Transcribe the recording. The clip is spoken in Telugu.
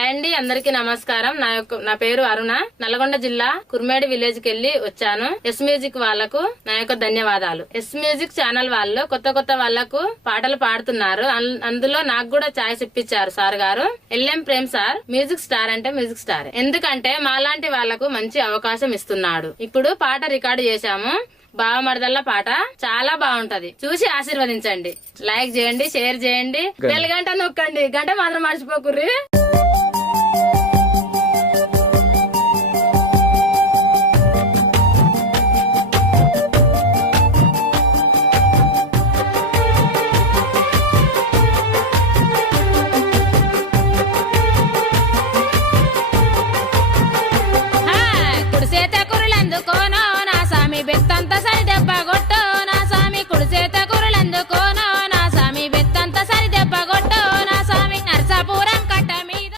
హాయ్ అండి, అందరికీ నమస్కారం. నా పేరు అరుణ. నల్గొండ జిల్లా కుర్మేడి విలేజ్ కి వెళ్లి వచ్చాను. ఎస్ మ్యూజిక్ వాళ్లకు నా యొక్క ధన్యవాదాలు. ఎస్ మ్యూజిక్ ఛానల్ వాళ్ళు కొత్త వాళ్లకు పాటలు పాడుతున్నారు. అందులో నాకు కూడా ఛాయిస్ ఇప్పించారు సార్ గారు. LM Prem sir music star అంటే మ్యూజిక్ స్టార్. ఎందుకంటే మాలాంటి వాళ్లకు మంచి అవకాశం ఇస్తున్నాడు. ఇప్పుడు పాట రికార్డు చేశాము. బావమరదల్ల పాట చాలా బాగుంటది. చూసి ఆశీర్వదించండి. లైక్ చేయండి, షేర్ చేయండి, బెల్ గంట నొక్కండి. గంట మాత్రం మర్చిపోకుర్రి.